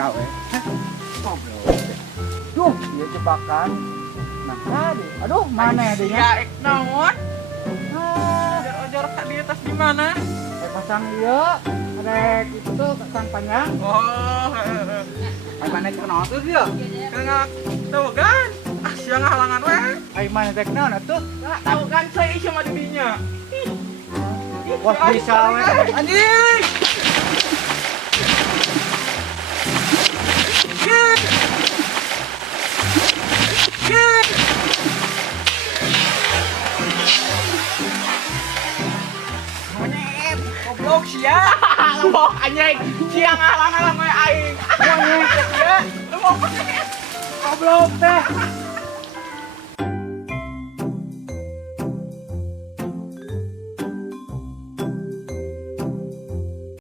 gawe. Ngobrol. Duh, dia jebakan. Nah, tadi. Aduh, mana dia? Ya, naon? Ah, Ojor di atas di mana? pasang dia. Rek itu tuh kacang panjang. Oh, Ai mana kenal tuh dia? ngakak tahu kan? Ah, siang halangan we. Ai mana rek naon atuh? Tahu kan saya sama didinya. Wah, bisa we. Anjing. Goblok sia. Goblok anjing. Siang halang-halang we aing. Monyet ya. Lu mau apa? Goblok teh.